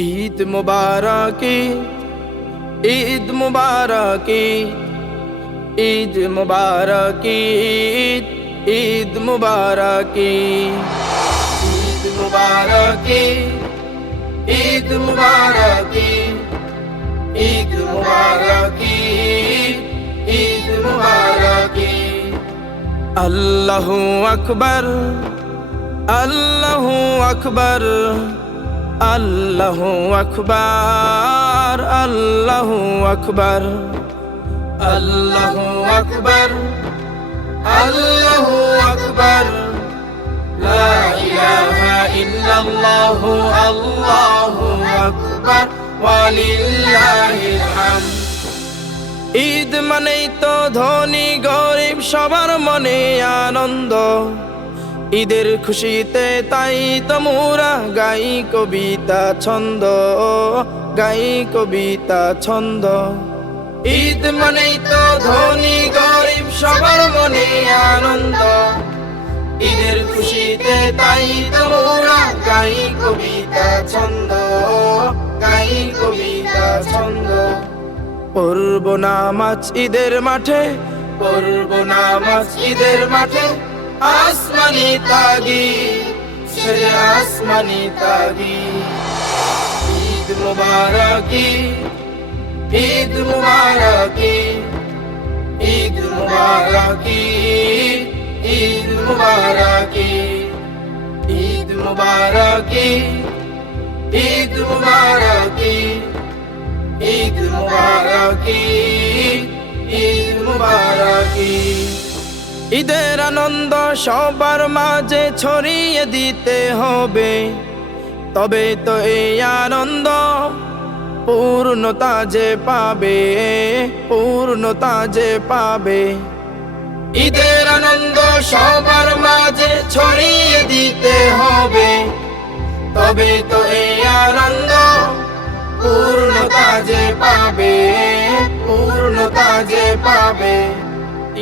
ঈদ মুবারক, ঈদ মুবারক, ঈদ মুবারক, ঈদ মুবারক, ঈদ মুবারক, ঈদ মুবারক, ঈদ মুবারক, ঈদ মুবারক। আল্লাহু আকবার, আল্লাহু আকবার, আল্লাহু আকবার, আল্লাহু আকবার, আল্লাহু আকবার, আল্লাহু আকবার, লা ইলাহা ইল্লাল্লাহু আল্লাহু আকবার ওয়া লিল্লাহিল হামদ। ঈদ মানেই তো ধনী গরিব সবার মনে আনন্দ, ঈদের খুশিতে তাই তো মোরা গাই কবিতা ছন্দ, গাই কবিতা ছন্দ। ঈদ মানেই তো ধনী গরিব সবার মনে আনন্দ, ঈদের খুশিতে তাই তো মোরা গাই কবিতা ছন্দ, গাই কবিতা ছন্দ। পড়ব নামাজ ঈদের মাঠে, পড়ব নামাজ ঈদের মাঠে, আসমানি তাগি সেরে আসমানি তাগি। ঈদ মুবারক, ঈদ মুবারক, ঈদ মুবারক, ঈদ মুবারক, ঈদ মুবারক, ঈদ মুবারক, ঈদ মুবারক, ঈদ মুবারক। ঈদের আনন্দ সবার মাঝে ছড়িয়ে দিতে হবে, তবে তো এই আনন্দ পূর্ণতা যে পাবে, পূর্ণতা যে পাবে। ঈদের আনন্দ সবার মাঝে ছড়িয়ে দিতে হবে, তবে তো এই আনন্দ পূর্ণতা যে পাবে, পূর্ণতা যে পাবে।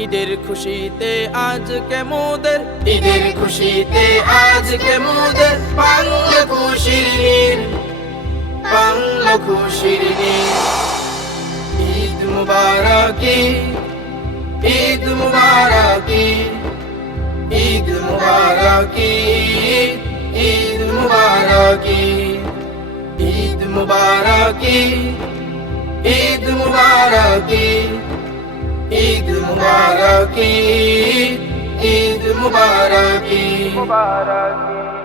ঈদের খুশিতে আজকে মোদের, ঈদের খুশিতে আজকে মোদের বাংল খুশির নীর, বাংল খুশির নীর। ঈদ মুবারক, ঈদ মুবারক, ঈদ মুবারক, ঈদ মুবারক, ঈদ মুবারক, ঈদ মুবারক, ঈদ মুবারক, ঈদ মুবারক, মুবারক।